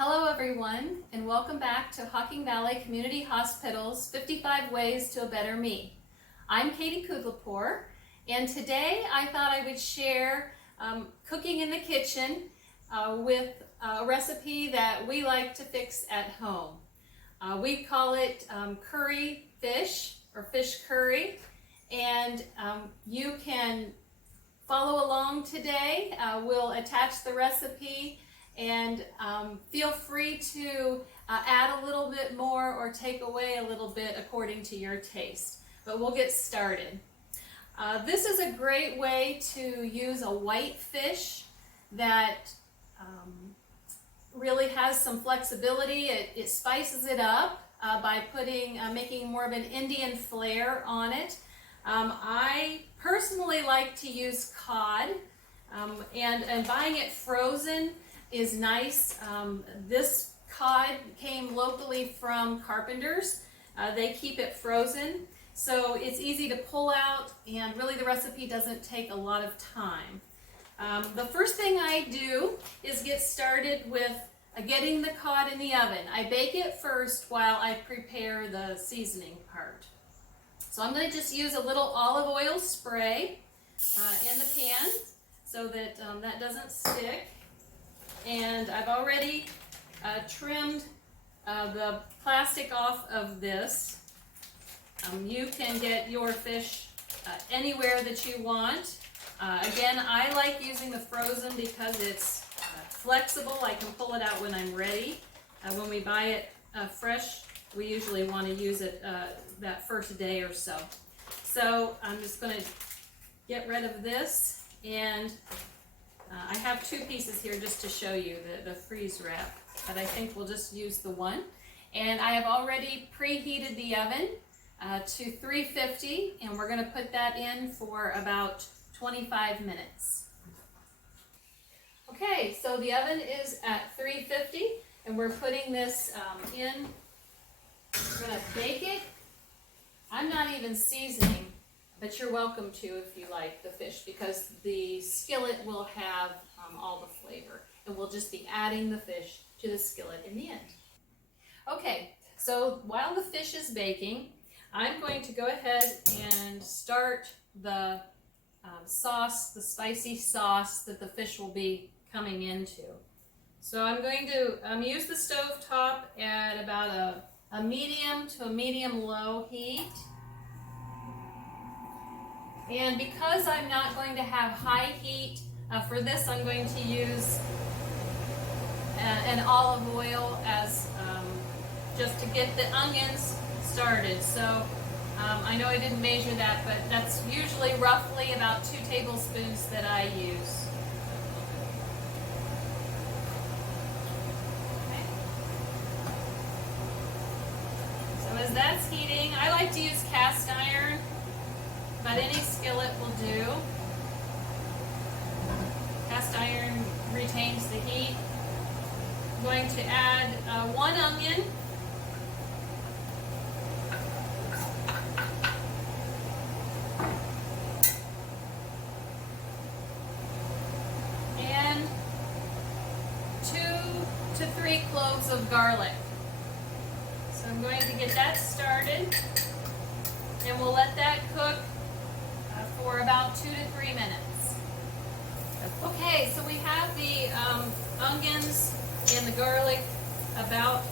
Hello everyone, and welcome back to Hocking Valley Community Hospital's 55 Ways to a Better Me. I'm Katy Kudlapur, and today I thought I would share cooking in the kitchen with a recipe that we like to fix at home. We call it curry fish or fish curry, and you can follow along today. We'll attach the recipe, and feel free to add a little bit more or take away a little bit according to your taste. But we'll get started. This is a great way to use a white fish that really has some flexibility. It spices it up by making more of an Indian flair on it. I personally like to use cod, and buying it frozen is nice. This cod came locally from Carpenter's. They keep it frozen, so it's easy to pull out, and really the recipe doesn't take a lot of time. The first thing I do is get started with getting the cod in the oven. I bake it first while I prepare the seasoning part. So I'm going to just use a little olive oil spray in the pan so that that doesn't stick. And I've already trimmed the plastic off of this. You can get your fish anywhere that you want. Again, I like using the frozen because it's flexible. I can pull it out when I'm ready. When we buy it fresh, we usually want to use it that first day or so. So I'm just going to get rid of this, and I have two pieces here just to show you the freeze wrap, but I think we'll just use the one. And I have already preheated the oven to 350, and we're going to put that in for about 25 minutes. Okay, so the oven is at 350, and we're putting this in. We're going to bake it. I'm not even seasoning, but you're welcome to if you like the fish, because the skillet will have all the flavor, and we'll just be adding the fish to the skillet in the end. Okay, so while the fish is baking, I'm going to go ahead and start the sauce, the spicy sauce that the fish will be coming into. So I'm going to use the stovetop at about a medium to a medium-low heat. And because I'm not going to have high heat for this, I'm going to use an olive oil as just to get the onions started. So I know I didn't measure that, but that's usually roughly about 2 tablespoons that I use. Okay. So as that's heating, I like to use cast iron, but any skillet will do. Cast iron retains the heat. I'm going to add 1 onion. And 2 to 3 cloves of garlic. So I'm going to get that started, and we'll let that cook for about 2 to 3 minutes. Okay, so we have the onions and the garlic about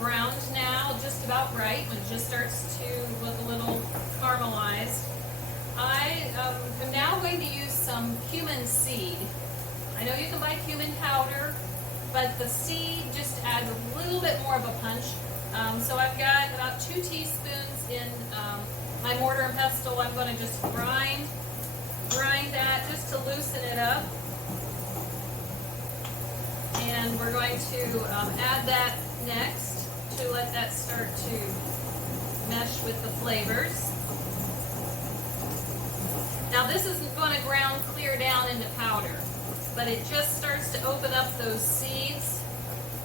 browned now, just about right, when it just starts to look a little caramelized. I am now going to use some cumin seed. I know you can buy cumin powder, but the seed just adds a little bit more of a punch. So I've got about 2 teaspoons in my mortar and pestle. I'm going to just grind that just to loosen it up. And we're going to add that next to let that start to mesh with the flavors. Now this isn't going to ground clear down into powder, but it just starts to open up those seeds.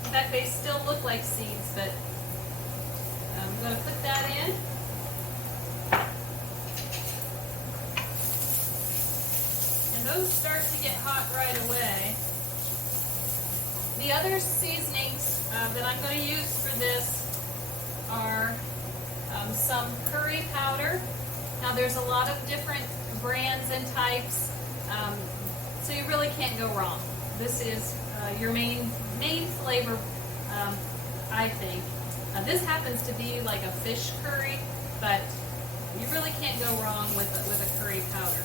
In fact, they still look like seeds, but I'm going to put that in. And those start to get hot right away. The other seasonings that I'm going to use for this are some curry powder. Now there's a lot of different brands and types, so you really can't go wrong. This is your main flavor, I think. This happens to be like a fish curry, but you really can't go wrong with a curry powder.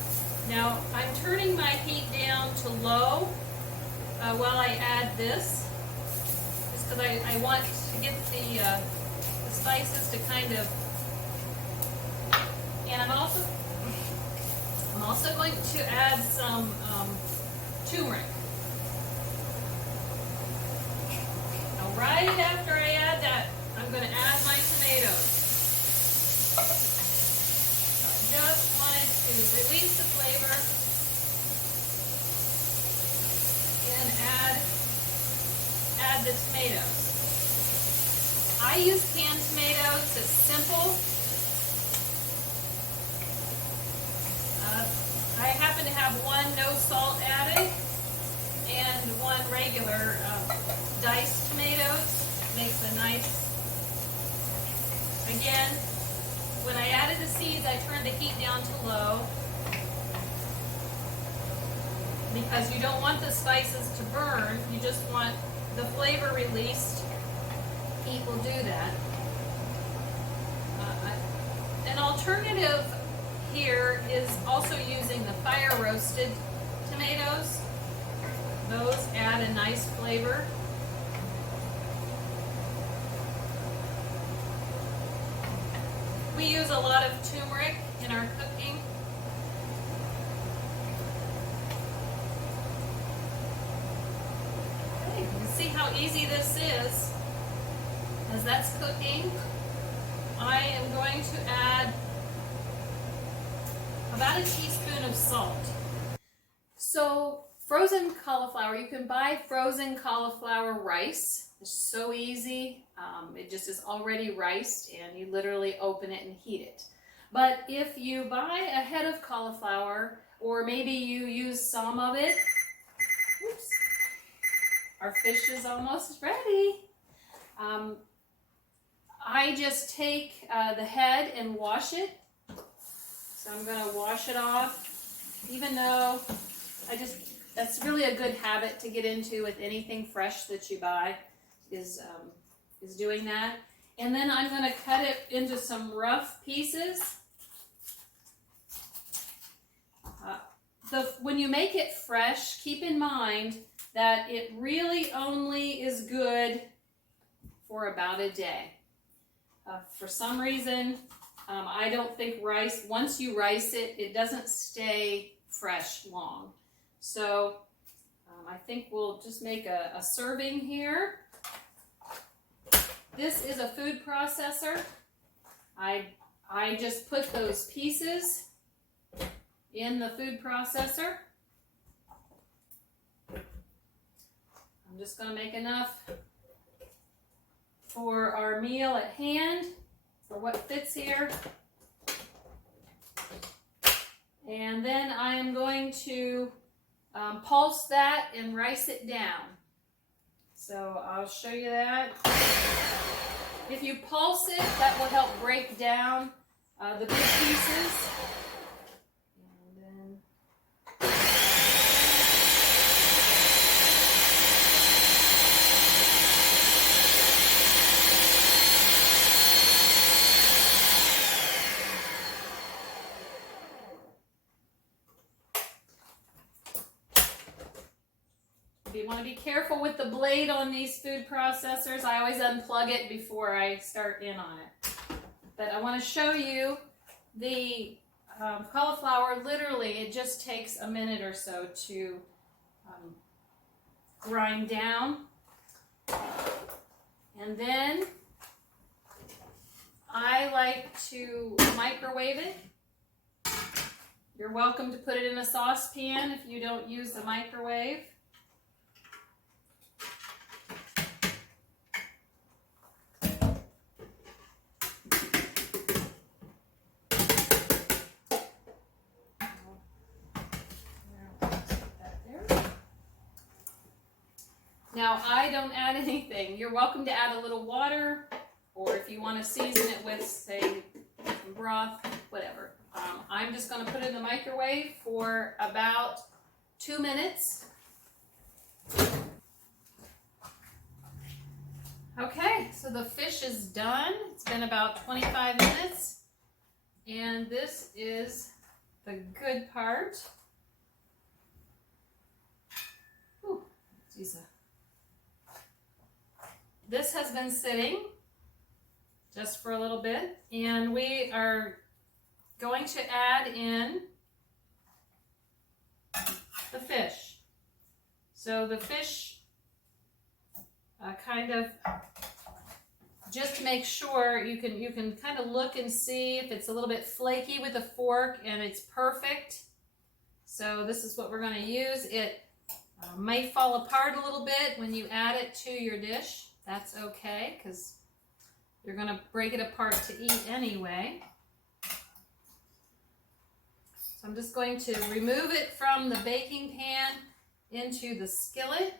Now I'm turning my heat down to low while I add this, just because I want to get the spices to kind of. And I'm also going to add some turmeric. Now right after I add that, I'm going to add my tomatoes. So I just wanted to release the flavor and add the tomatoes. I use canned tomatoes. It's simple. I happen to have one no salt added and one regular diced tomatoes. Makes a nice. Again, when I added the seeds, I turned the heat down to low because you don't want the spices to burn. You just want the flavor released. Heat will do that. An alternative here is also using the fire roasted tomatoes. Those add a nice flavor. We use a lot of turmeric in our cooking. Okay, you can see how easy this is. As that's cooking, I am going to add about a teaspoon of salt. So frozen cauliflower, you can buy frozen cauliflower rice. It's so easy. It just is already riced and you literally open it and heat it. But if you buy a head of cauliflower, or maybe you use some of it, oops, our fish is almost ready. I just take the head and wash it. So I'm going to wash it off, even though that's really a good habit to get into with anything fresh that you buy, is doing that. And then I'm going to cut it into some rough pieces. When you make it fresh, keep in mind that it really only is good for about a day. For some reason, I don't think rice, once you rice it, it doesn't stay fresh long. So I think we'll just make a serving here. This is a food processor. I just put those pieces in the food processor. I'm just going to make enough for our meal at hand, for what fits here. And then I am going to pulse that and rice it down. So I'll show you that. If you pulse it, that will help break down the big pieces. And then you want to be careful with the blade on these food processors. I always unplug it before I start in on it. But I want to show you the cauliflower. Literally, it just takes a minute or so to grind down. And then I like to microwave it. You're welcome to put it in a saucepan if you don't use the microwave. Now, I don't add anything. You're welcome to add a little water, or if you want to season it with, say, some broth, whatever. I'm just going to put it in the microwave for about 2 minutes. Okay, so the fish is done. It's been about 25 minutes. And this is the good part. Ooh, geez. This has been sitting just for a little bit, and we are going to add in the fish. So the fish kind of, just to make sure, you can kind of look and see if it's a little bit flaky with a fork, and it's perfect. So this is what we're going to use. It may fall apart a little bit when you add it to your dish. That's okay, because you're going to break it apart to eat anyway. So I'm just going to remove it from the baking pan into the skillet.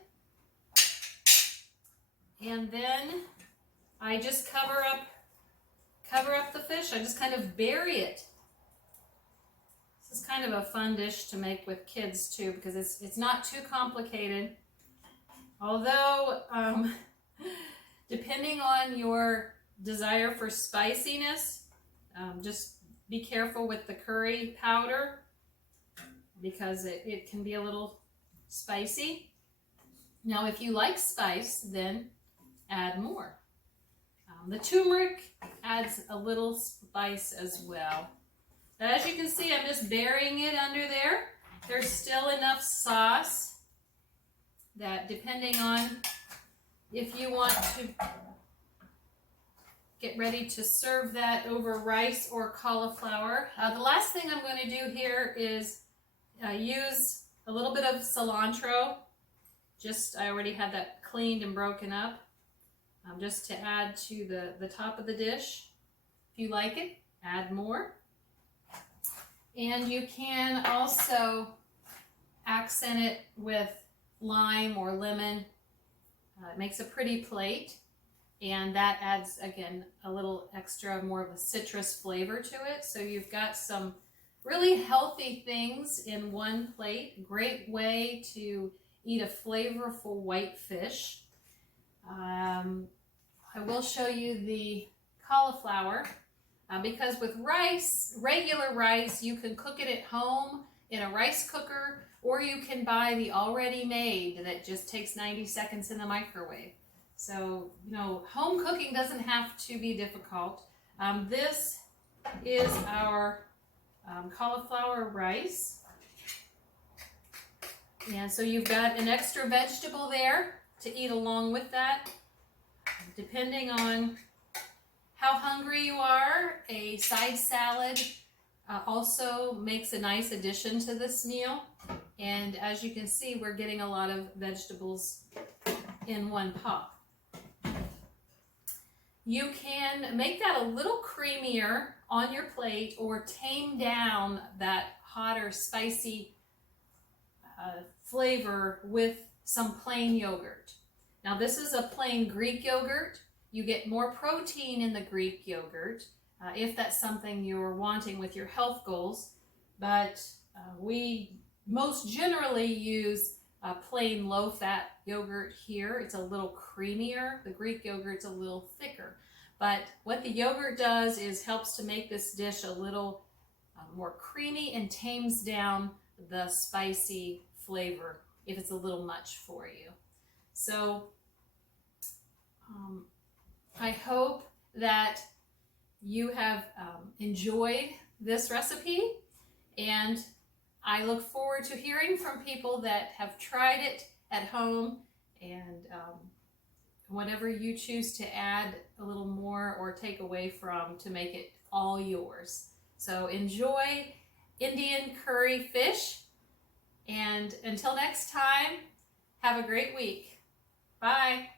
And then I just cover up the fish. I just kind of bury it. This is kind of a fun dish to make with kids too, because it's not too complicated. Although, depending on your desire for spiciness, just be careful with the curry powder, because it can be a little spicy. Now, if you like spice, then add more. The turmeric adds a little spice as well. But as you can see, I'm just burying it under there. There's still enough sauce that, depending on if you want to get ready to serve that over rice or cauliflower. The last thing I'm going to do here is use a little bit of cilantro. I already had that cleaned and broken up, just to add to the top of the dish. If you like it, add more. And you can also accent it with lime or lemon. It makes a pretty plate, and that adds, again, a little extra, more of a citrus flavor to it. So you've got some really healthy things in one plate. Great way to eat a flavorful white fish. I will show you the cauliflower, because with rice, regular rice, you can cook it at home in a rice cooker, or you can buy the already made that just takes 90 seconds in the microwave. So, home cooking doesn't have to be difficult. This is our cauliflower rice. And so you've got an extra vegetable there to eat along with that. Depending on how hungry you are, a side salad also makes a nice addition to this meal. And as you can see, we're getting a lot of vegetables in one pot. You can make that a little creamier on your plate, or tame down that hot or spicy flavor with some plain yogurt. Now, this is a plain Greek yogurt. You get more protein in the Greek yogurt if that's something you're wanting with your health goals. But we most generally use plain low-fat yogurt here. It's a little creamier. The Greek yogurt's a little thicker. But what the yogurt does is helps to make this dish a little more creamy and tames down the spicy flavor if it's a little much for you. So I hope that you have enjoyed this recipe, and I look forward to hearing from people that have tried it at home, and whatever you choose to add a little more or take away from to make it all yours. So enjoy Indian curry fish, and until next time, have a great week. Bye.